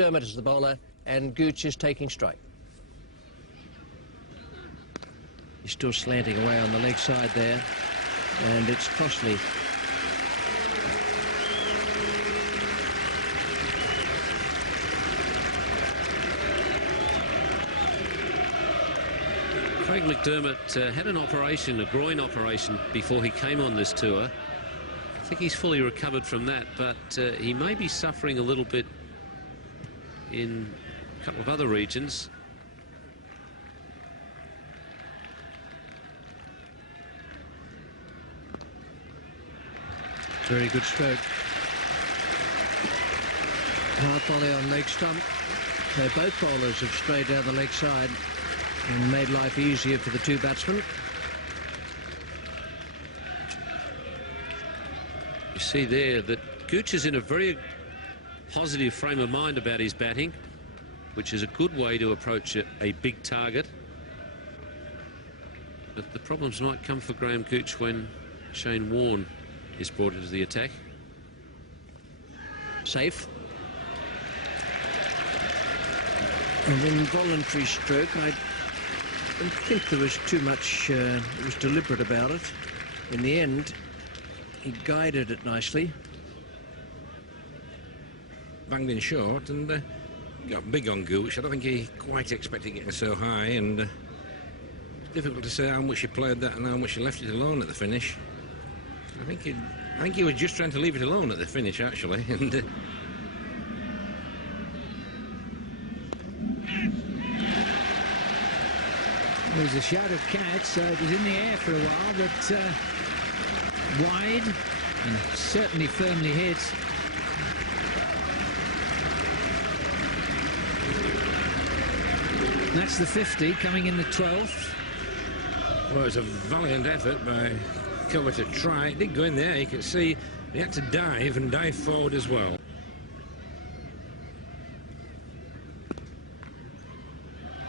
McDermott is the bowler, and Gooch is taking strike. He's still slanting away on the leg side there, and it's costly. Craig McDermott had an operation, a groin operation, before he came on this tour. I think he's fully recovered from that, but he may be suffering a little bit in a couple of other regions. Very good stroke. Hard volley on leg stump. So both bowlers have strayed down the leg side and made life easier for the two batsmen. You see there that Gooch is in a very positive frame of mind about his batting, which is a good way to approach a big target. But the problems might come for Graham Gooch when Shane Warne is brought into the attack. Safe. An involuntary stroke. I don't think there was too much, it was deliberate about it. In the end, he guided it nicely. Banged in short and got big on Gooch. I don't think he quite expected getting so high, and difficult to say how much he played that and how much he left it alone at the finish. I think he was just trying to leave it alone at the finish, actually. And there was a shout of catch, so it was in the air for a while, but wide and certainly firmly hit. That's the 50, coming in the 12th. well, it was a valiant effort by Cover to try. It did go in there, you can see he had to dive and dive forward as well.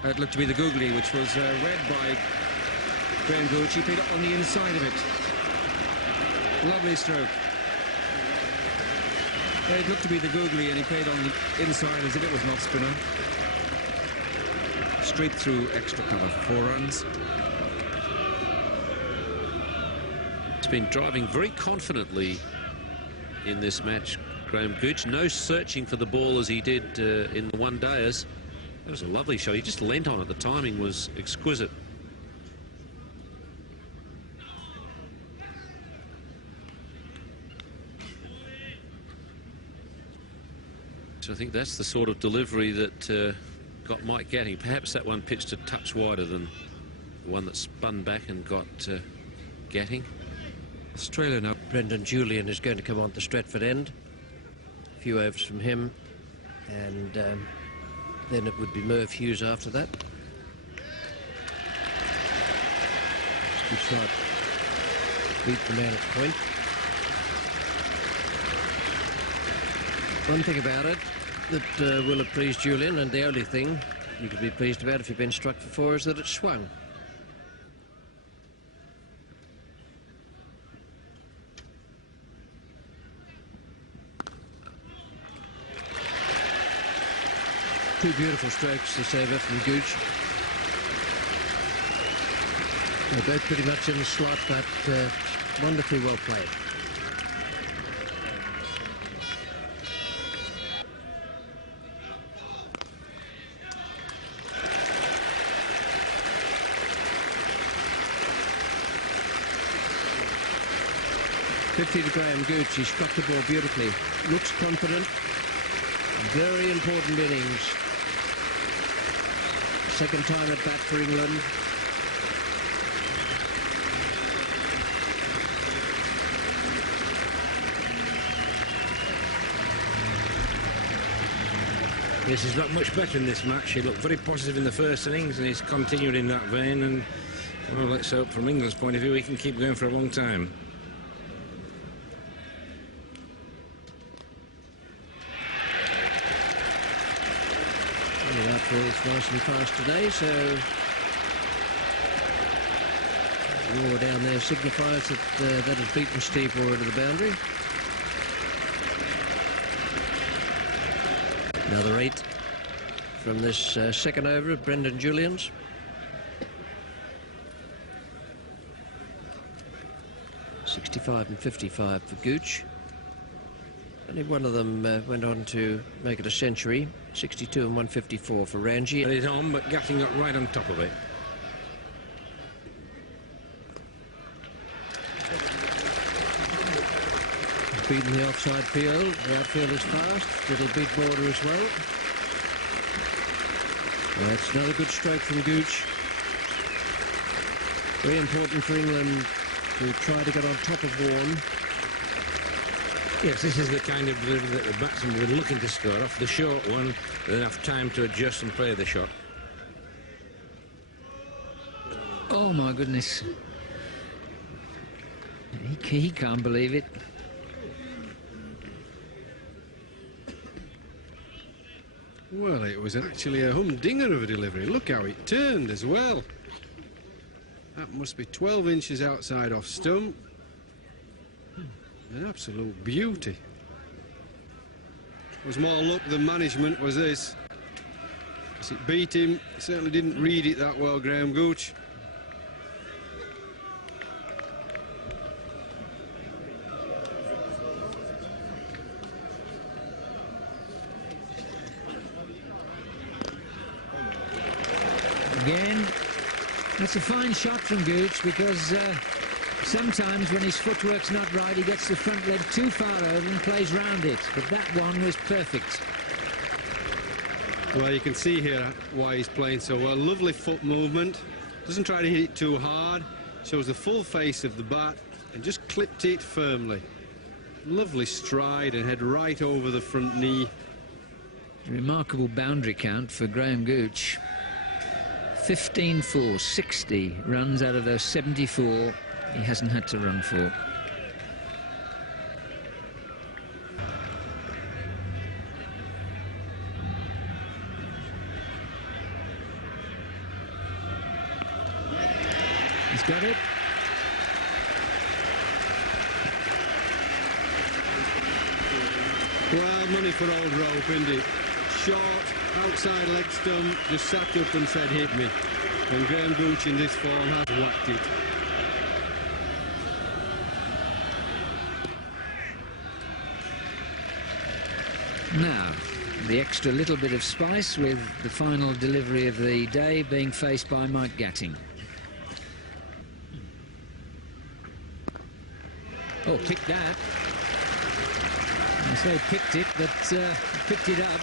It looked to be the googly, which was read by Graham Gooch. He played it on the inside of it. Lovely stroke. It looked to be the googly, and he played on the inside as if it was an off-spinner. Straight through extra cover for 4 runs. He's been driving very confidently in this match, Graham Gooch. No searching for the ball as he did in the one-dayers. That was a lovely shot. He just leant on it. The timing was exquisite. So I think that's the sort of delivery that got Mike Gatting. Perhaps that one pitched a touch wider than the one that spun back and got Gatting. Australia now. Brendan Julian is going to come on the Stretford end. A few overs from him, and then it would be Merv Hughes after that. Good shot. Beat the man at point. One thing about it that will have pleased Julian, and the only thing you could be pleased about if you've been struck for 4, is that it swung. Two beautiful strokes this over from Gooch. They're both pretty much in the slot, but wonderfully well played. To Graham Gooch. He struck the ball beautifully. Looks confident. Very important innings. Second time at bat for England. Yes, he's looked much better in this match. He looked very positive in the first innings, and he's continued in that vein. And well, let's hope from England's point of view he can keep going for a long time. It's nice and fast today, so the roar down there signifies that that has beaten Steve Waugh to the boundary. Another 8 from this second over of Brendan Julian's. .65 and 55 for Gooch. Only one of them went on to make it a century. 62 and 154 for Ranji. It is on, but Gatting got right on top of it. Beaten the offside field. The outfield is fast. It'll beat border as well. That's another good stroke from Gooch. Very important for England to try to get on top of Warne. Yes, this is the kind of delivery that the batsmen were looking to score off. The short one, enough time to adjust and play the shot. Oh, my goodness. He can't believe it. Well, it was actually a humdinger of a delivery. Look how it turned as well. That must be 12 inches outside off stump. An absolute beauty. It was more luck than management, was this. As it beat him, he certainly didn't read it that well, Graham Gooch. Again, it's a fine shot from Gooch because sometimes when his footwork's not right, he gets the front leg too far over and plays round it. But that one was perfect. Well, you can see here why he's playing so well. Lovely foot movement. Doesn't try to hit it too hard. Shows the full face of the bat and just clipped it firmly. Lovely stride and head right over the front knee. Remarkable boundary count for Graham Gooch. 15 for 60 runs out of those 74 he hasn't had to run for. He's got it. Well, money for old rope, isn't it? Short, outside leg stump, just sat up and said, hit me. And Graham Gooch in this form has whacked it. Now, the extra little bit of spice with the final delivery of the day being faced by Mike Gatting. Oh, picked that. I say picked it, but picked it up.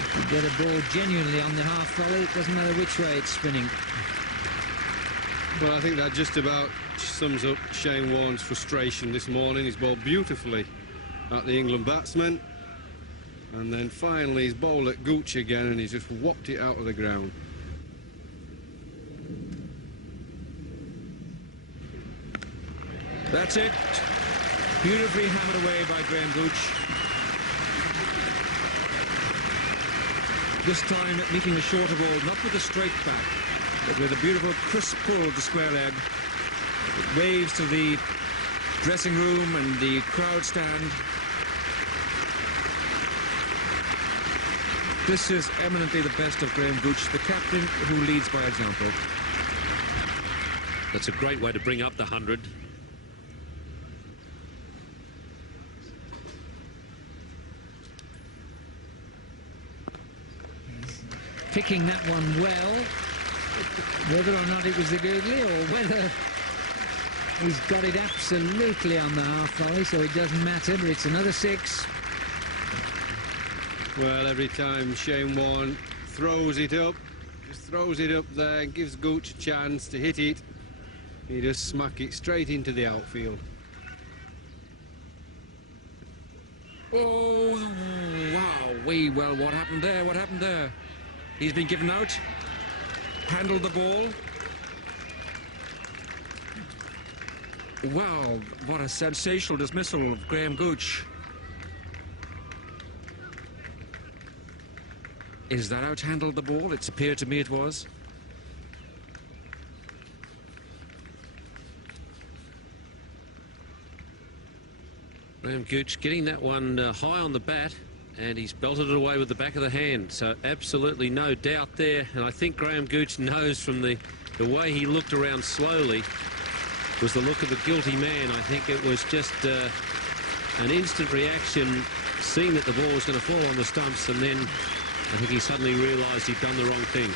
If you get a ball genuinely on the half volley, it doesn't matter which way it's spinning. Well, I think that just about sums up Shane Warne's frustration this morning. He's bowled beautifully at the England batsman. And then finally he's bowled at Gooch again and he's just whopped it out of the ground. That's it. Beautifully hammered away by Graham Gooch. This time meeting the shorter ball, not with a straight back, but with a beautiful crisp pull of the square leg. It waves to the dressing room and the crowd stand. This is eminently the best of Graham Gooch, the captain who leads by example. That's a great way to bring up the 100. Picking that one well, whether or not it was the googly or whether he's got it absolutely on the half volley, so it doesn't matter, but it's another 6. Well, every time Shane Warne throws it up, just throws it up there and gives Gooch a chance to hit it, he just smack it straight into the outfield. Oh, wow. Well, what happened there? What happened there? He's been given out, handled the ball. Wow, what a sensational dismissal of Graham Gooch. Is that out handled the ball? It's appeared to me it was. Graham Gooch getting that one high on the bat and he's belted it away with the back of the hand. So absolutely no doubt there. And I think Graham Gooch knows from the way he looked around slowly was the look of the guilty man. I think it was just an instant reaction, seeing that the ball was going to fall on the stumps, and then I think he suddenly realised he'd done the wrong thing.